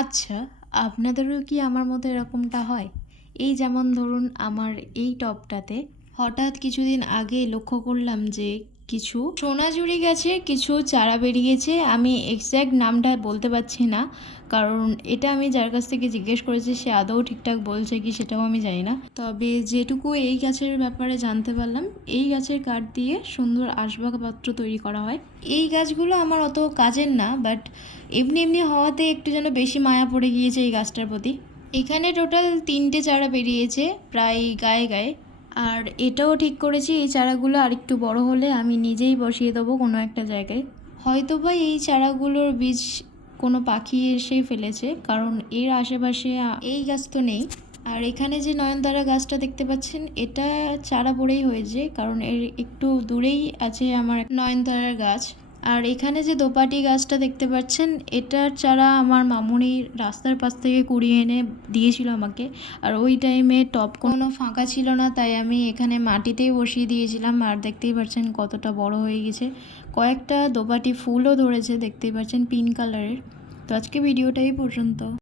আচ্ছা, আপনাদেরও কি আমার মতো এরকমটা হয়? এই যেমন ধরুন আমার এই টবটাতে হঠাৎ কিছুদিন আগে লক্ষ্য করলাম যে কিছু সোনাঝুরি গাছের কিছু চারা বেরিয়েছে। আমি এক্স্যাক্ট নামটা বলতে পারছি না, কারণ এটা আমি যার কাছ থেকে জিজ্ঞেস করেছি সে আদৌ ঠিকঠাক বলছে কি সেটাও আমি জানি না। তবে যেটুকু এই গাছের ব্যাপারে জানতে পারলাম, এই গাছের কাঠ দিয়ে সুন্দর আসবাবপত্র তৈরি করা হয়। এই গাছগুলো আমার অত কাজের না, বাট এমনি এমনি হওয়াতে একটু যেন বেশি মায়া পড়ে গিয়েছে এই গাছটার প্রতি। এখানে টোটাল 3টে চারা বেরিয়েছে প্রায় গায়ে গায়ে। আর এটাও ঠিক করেছি এই চারাগুলো আরেকটু বড় হলে আমি নিজেই বসিয়ে দেবো কোনো একটা জায়গায়। হয়তোবা এই চারাগুলোর বীজ কোনো পাখি এসেই ফেলেছে, কারণ এর আশেপাশে এই গাছ তো নেই। আর এখানে যে নয়নতারা গাছটা দেখতে পাচ্ছেন এটা চারা পড়েই হয়েছে, কারণ এর একটু দূরেই আছে আমার নয়নতারার গাছ। আর এখানে যে দোপাটি গাছটা দেখতে পাচ্ছেন এটার চারা আমার মামুনি রাস্তার পাশ থেকে কুড়িয়ে এনে দিয়েছিল আমাকে। আর ওই টাইমে টব কোনো ফাঁকা ছিল না, তাই আমি এখানে মাটিতেই বসিয়ে দিয়েছিলাম। আর দেখতেই পাচ্ছেন কতটা বড় হয়ে গেছে, কয়েকটা দোপাটি ফুলও ধরেছে দেখতেই পাচ্ছেন পিঙ্ক কালারের। তো আজকে ভিডিওটাই পর্যন্ত।